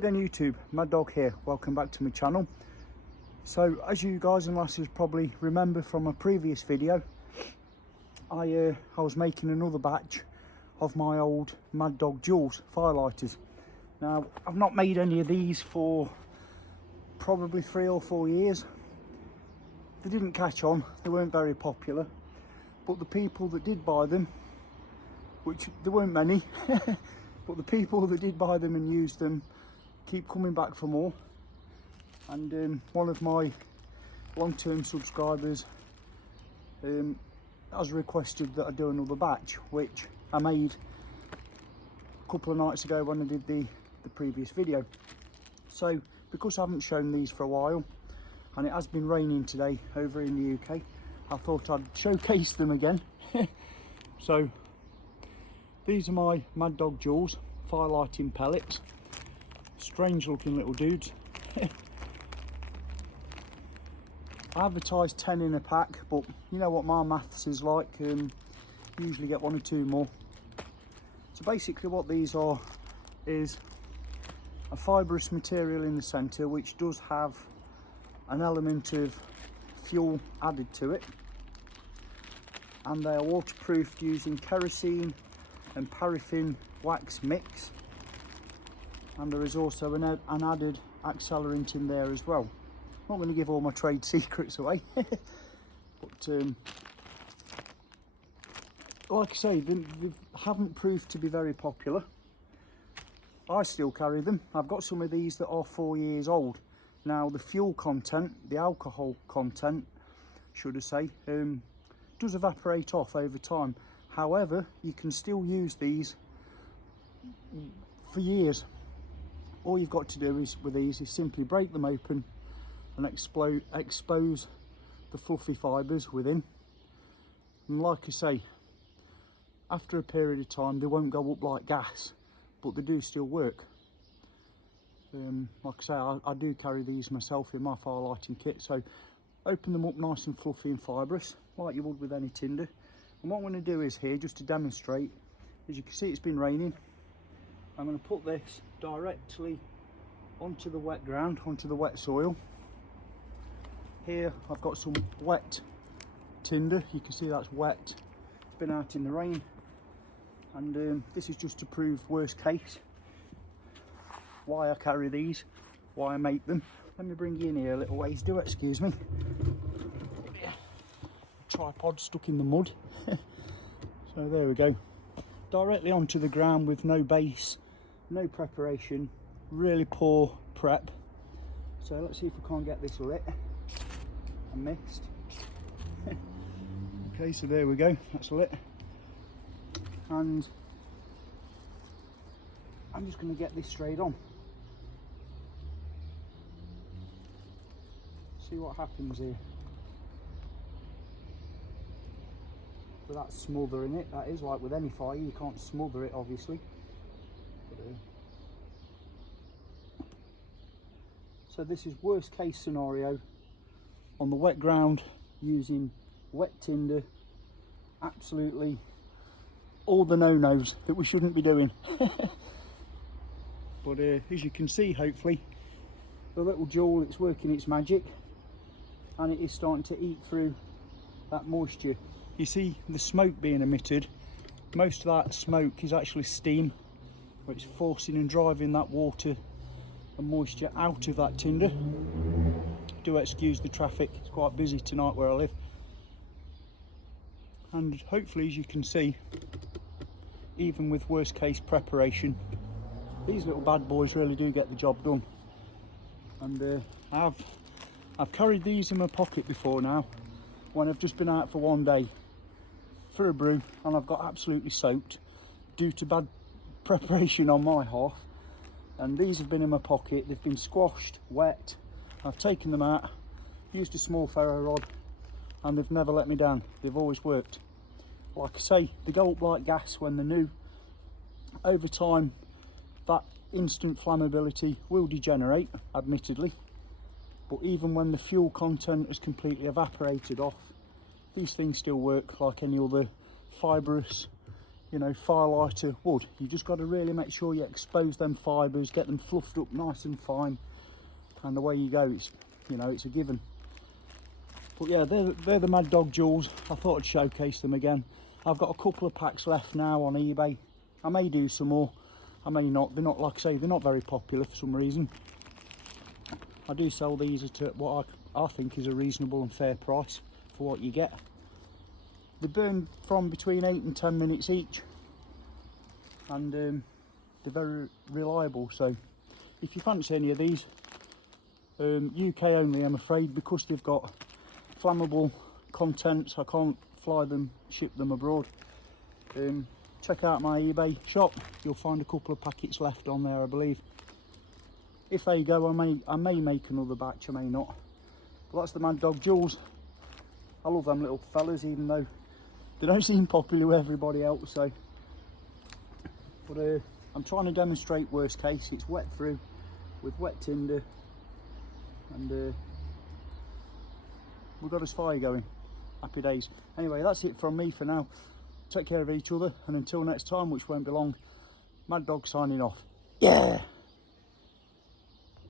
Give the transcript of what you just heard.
again YouTube, Mad Dog here, welcome back to my channel. So as you guys and lasses probably remember from a previous video, I was making another batch of my old Mad Dog Duals firelighters. Now I've not made any of these for probably 3 or 4 years. They didn't catch on, they weren't very popular, but the people that did buy them, which there weren't many, but the people that did buy them and use them keep coming back for more. And one of my long-term subscribers has requested that I do another batch, which I made a couple of nights ago when I did the previous video. So because I haven't shown these for a while and it has been raining today over in the UK, I thought I'd showcase them again. So these are my Mad Dog Duals firelighting pellets. Strange looking little dudes. I advertised 10 in a pack, but you know what my maths is like, usually get 1 or 2 more. So basically what these are is a fibrous material in the centre which does have an element of fuel added to it, and they are waterproofed using kerosene and paraffin wax mix, and there is also an added accelerant in there as well. I'm not going to give all my trade secrets away, but like I say, they haven't proved to be very popular. I still carry them. I've got some of these that are 4 years old. Now the fuel content, the alcohol content, should I say, does evaporate off over time. However, you can still use these for years. All you've got to do with these is simply break them open and expose the fluffy fibres within. And like I say, after a period of time they won't go up like gas, but they do still work. Like I say, I do carry these myself in my firelighting kit. So open them up nice and fluffy and fibrous, like you would with any tinder. And what I'm going to do is here, just to demonstrate, as you can see it's been raining, I'm going to put this directly onto the wet ground, onto the wet soil. Here I've got some wet tinder, you can see that's wet, it's been out in the rain, and this is just to prove worst case why I carry these, why I make them. Let me bring you in here a little ways, do excuse me. Yeah. Tripod stuck in the mud. So there we go, directly onto the ground with no base, no preparation, really poor prep. So let's see if we can't get this lit. I missed. Okay, so there we go, that's lit. And I'm just going to get this straight on. See what happens here. Without smothering it, that is, like with any fire, you can't smother it obviously. So this is worst case scenario on the wet ground using wet tinder, absolutely all the no-nos that we shouldn't be doing. But as you can see, hopefully the little Dual, it's working its magic and it is starting to eat through that moisture. You see the smoke being emitted, most of that smoke is actually steam, where it's forcing and driving that water and moisture out of that tinder. Do excuse the traffic, it's quite busy tonight where I live. And hopefully, as you can see, even with worst case preparation, these little bad boys really do get the job done. And I've carried these in my pocket before now, when I've just been out for one day for a brew and I've got absolutely soaked due to bad preparation on my half. And these have been in my pocket, they've been squashed, wet, I've taken them out, used a small ferro rod, and they've never let me down. They've always worked. Like I say, they go up like gas when they're new. Over time, that instant flammability will degenerate, admittedly, but even when the fuel content has completely evaporated off, these things still work like any other fibrous you know, firelighter wood. You just got to really make sure you expose them fibres, get them fluffed up nice and fine, and away you go. It's, you know, it's a given. But yeah, they're the Mad Dog Jewels. I thought I'd showcase them again. I've got a couple of packs left now on eBay. I may do some more, I may not. They're not, like I say, they're not very popular for some reason. I do sell these at what I think is a reasonable and fair price for what you get. They burn from between 8 and 10 minutes each, and they're very reliable. So if you fancy any of these, UK only I'm afraid, because they've got flammable contents. I can't fly them, ship them abroad. Check out my eBay shop, you'll find a couple of packets left on there, I believe. If they go, I may make another batch, I may not. But that's the Mad Dog Jewels. I love them little fellas, even though they don't seem popular with everybody else. So, but I'm trying to demonstrate worst case. It's wet through with wet tinder, and we've got a fire going. Happy days. Anyway, that's it from me for now. Take care of each other, and until next time, which won't be long, Mad Dog signing off. Yeah.